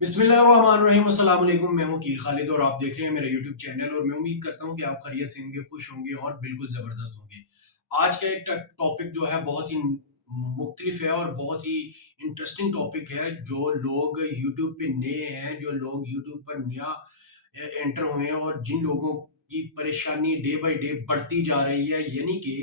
बिस्मिल्लाहिर्रहमानिर्रहीम अस्सलाम वालेकुम। मैं हूं वकील खालिद और आप देख रहे हैं मेरा यूट्यूब चैनल और मैं उम्मीद करता हूं कि आप खैरियत से होंगे, खुश होंगे और बिल्कुल ज़बरदस्त होंगे। आज का एक टॉपिक जो है बहुत ही मुख्तलिफ है और बहुत ही इंटरेस्टिंग टॉपिक है। जो लोग यूट्यूब पे नए हैं, जो लोग यूट्यूब पर नया एंटर हुए हैं और जिन लोगों की परेशानी डे बाय डे बढ़ती जा रही है, यानी कि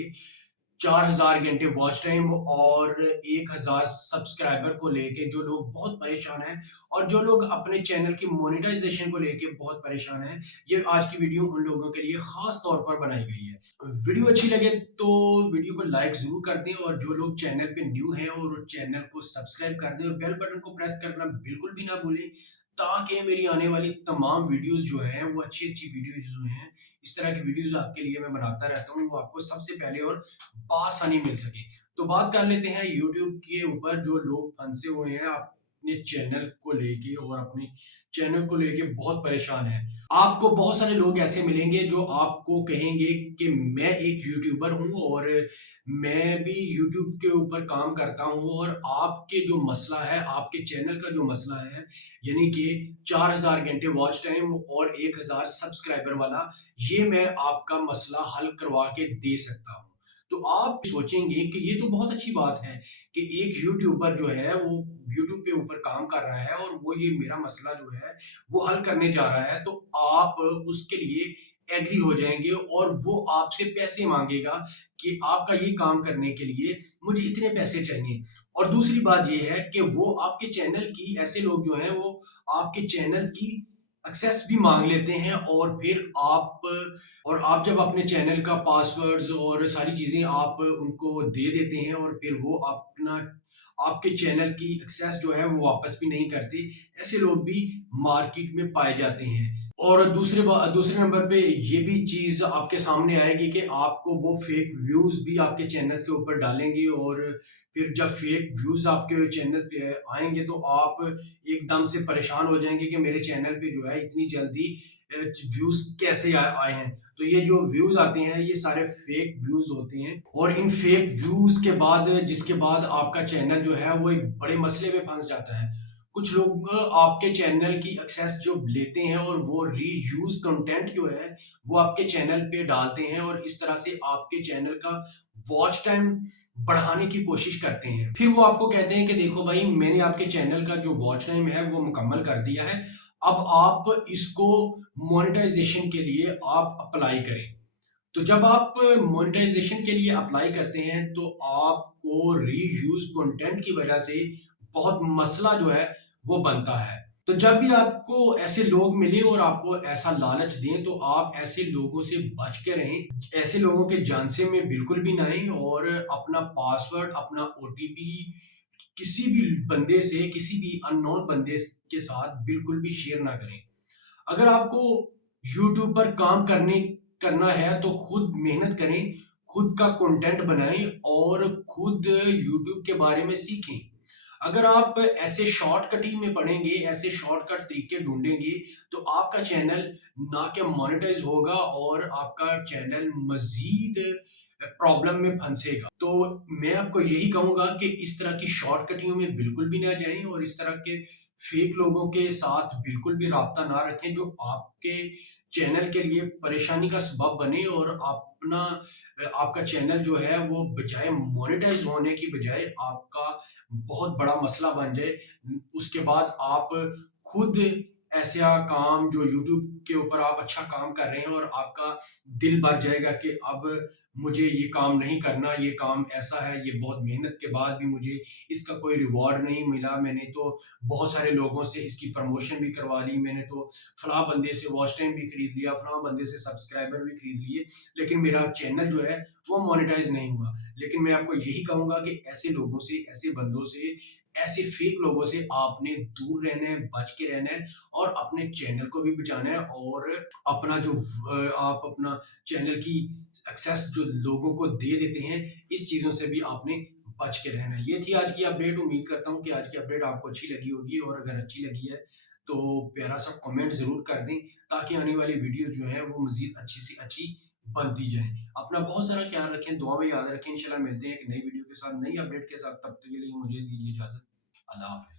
4000 घंटे वॉच टाइम और 1000 सब्सक्राइबर को लेके जो लोग बहुत परेशान हैं और जो लोग अपने चैनल की मोनेटाइजेशन को लेके बहुत परेशान हैं, ये आज की वीडियो उन लोगों के लिए खास तौर पर बनाई गई है। वीडियो अच्छी लगे तो वीडियो को लाइक ज़रूर कर दें और जो लोग चैनल पे न्यू हैं और चैनल को सब्सक्राइब कर दें और बेल बटन को प्रेस करना बिल्कुल भी ना भूलें, ताकि मेरी आने वाली तमाम वीडियोज़ जो हैं वो अच्छी-अच्छी वीडियोज़ जो हैं, इस तरह की वीडियोज़ आपके लिए मैं बनाता रहता हूँ, वो आपको सबसे पहले और बआसानी मिल सके। तो बात कर लेते हैं यूट्यूब के ऊपर जो लोग फंसे हुए हैं अपने चैनल को लेके और अपने चैनल को लेके बहुत परेशान हैं। आपको बहुत सारे लोग ऐसे मिलेंगे जो आपको कहेंगे कि मैं एक यूट्यूबर हूँ और मैं भी यूट्यूब के ऊपर काम करता हूँ और आपके जो मसला है, आपके चैनल का जो मसला है, यानी कि 4000 घंटे वॉच टाइम और 1000 सब्सक्राइबर वाला, ये मैं आपका मसला हल करवा के दे सकता हूँ। तो आप सोचेंगे कि ये तो बहुत अच्छी बात है कि एक यूट्यूबर जो है वो यूट्यूब के ऊपर काम कर रहा है और वो ये मेरा मसला जो है वो हल करने जा रहा है, तो आप उसके लिए एग्री हो जाएँगे और वो आपसे पैसे माँगेगा कि आपका ये काम करने के लिए मुझे इतने पैसे चाहिए। और दूसरी बात ये है कि वो आपके चैनल की ऐसे लोग जो हैं वो आपके चैनल्स की एक्सेस भी माँग लेते हैं और आप जब अपने चैनल का पासवर्ड्स और सारी चीज़ें आप उनको दे देते हैं और फिर वो अपना आपके चैनल की एक्सेस जो है वो वापस भी नहीं करते। ऐसे लोग भी मार्केट में पाए जाते हैं। और दूसरे नंबर पे ये भी चीज़ आपके सामने आएगी कि आपको वो फेक व्यूज़ भी आपके चैनल्स के ऊपर डालेंगे और फिर जब फेक व्यूज़ आपके चैनल पे आएँगे तो आप एकदम से परेशान हो जाएँगे कि मेरे चैनल पे जो है इतनी जल्दी व्यूज़ कैसे आए हैं। तो ये जो व्यूज़ आते हैं ये सारे फेक व्यूज़ होते हैं और इन फेक व्यूज़ के बाद जिसके बाद आपका चैनल जो है वो एक बड़े मसले में फँस जाता है। कुछ लोग आपके चैनल की एक्सेस जो लेते हैं और वो रीयूज़ कंटेंट जो है वो आपके चैनल पे डालते हैं और इस तरह से आपके चैनल का वॉच टाइम बढ़ाने की कोशिश करते हैं। फिर वो आपको कहते हैं कि देखो भाई, मैंने आपके चैनल का जो वॉच टाइम है वो मुकम्मल कर दिया है। अब आप इसको मोनेटाइजेशन के लिए आप अप्लाई करें। तो जब आप मोनेटाइजेशन के लिए अप्लाई करते हैं तो आपको रीयूज़ कंटेंट की वजह से बहुत मसला जो है वो बनता है। तो जब भी आपको ऐसे लोग मिले और आपको ऐसा लालच दें तो आप ऐसे लोगों से बच के रहें। ऐसे लोगों के झांसे में बिल्कुल भी ना आएँ और अपना पासवर्ड, अपना ओटीपी किसी भी बंदे से, किसी भी अननोन बंदे के साथ बिल्कुल भी शेयर ना करें। अगर आपको यूट्यूब पर काम करना है तो खुद मेहनत करें, खुद का कंटेंट बनाएँ और खुद यूट्यूब के बारे में सीखें। अगर आप ऐसे शॉर्टकटी में पड़ेंगे, ऐसे शॉर्टकट तरीके ढूँढेंगे, तो आपका चैनल ना के मोनेटाइज़ होगा और आपका चैनल मज़ीद प्रॉब्लम में फँसेगा। तो मैं आपको यही कहूँगा कि इस तरह की शॉर्टकटियों में बिल्कुल भी ना जाएँ और इस तरह के फेक लोगों के साथ बिल्कुल भी राब्ता ना रखें, जो आपके चैनल के लिए परेशानी का सबब बने और आपका चैनल जो है वो बजाय मोनेटाइज़ होने की बजाय आपका बहुत बड़ा मसला बन जाए। उसके बाद आप खुद ऐसा काम जो यूट्यूब के ऊपर आप अच्छा काम कर रहे हैं और आपका दिल भर जाएगा कि अब मुझे ये काम नहीं करना, ये काम ऐसा है, ये बहुत मेहनत के बाद भी मुझे इसका कोई रिवॉर्ड नहीं मिला। मैंने तो बहुत सारे लोगों से इसकी प्रमोशन भी करवा ली, मैंने तो फलाँ बंदे से वॉच टाइम भी खरीद लिया, फलाँ बंदे से सब्सक्राइबर भी खरीद लिए, लेकिन मेरा चैनल जो है वो मोनेटाइज़ नहीं हुआ। लेकिन मैं आपको यही कहूँगा कि ऐसे लोगों से, ऐसे बंदों से, ऐसे फेक लोगों से आपने दूर रहना है, बच के रहना है और अपने चैनल को भी बचाना है और आप अपना चैनल की एक्सेस जो लोगों को दे देते हैं, इस चीज़ों से भी आपने बच के रहना है। ये थी आज की अपडेट। उम्मीद करता हूँ कि आज की अपडेट आपको अच्छी लगी होगी और अगर अच्छी लगी है, तो प्यारा-सा कमेंट ज़रूर कर दें, ताकि आने वाली वीडियो जो है वो मज़ीद अच्छी से अच्छी बनती जाएँ। अपना बहुत सारा ख्याल रखें, दुआ में याद रखें। इंशाल्लाह मिलते हैं एक नई वीडियो के साथ, नई अपडेट के साथ। तब तक के लिए मुझे दीजिए इजाज़त। अल्लाह हाफ़िज़।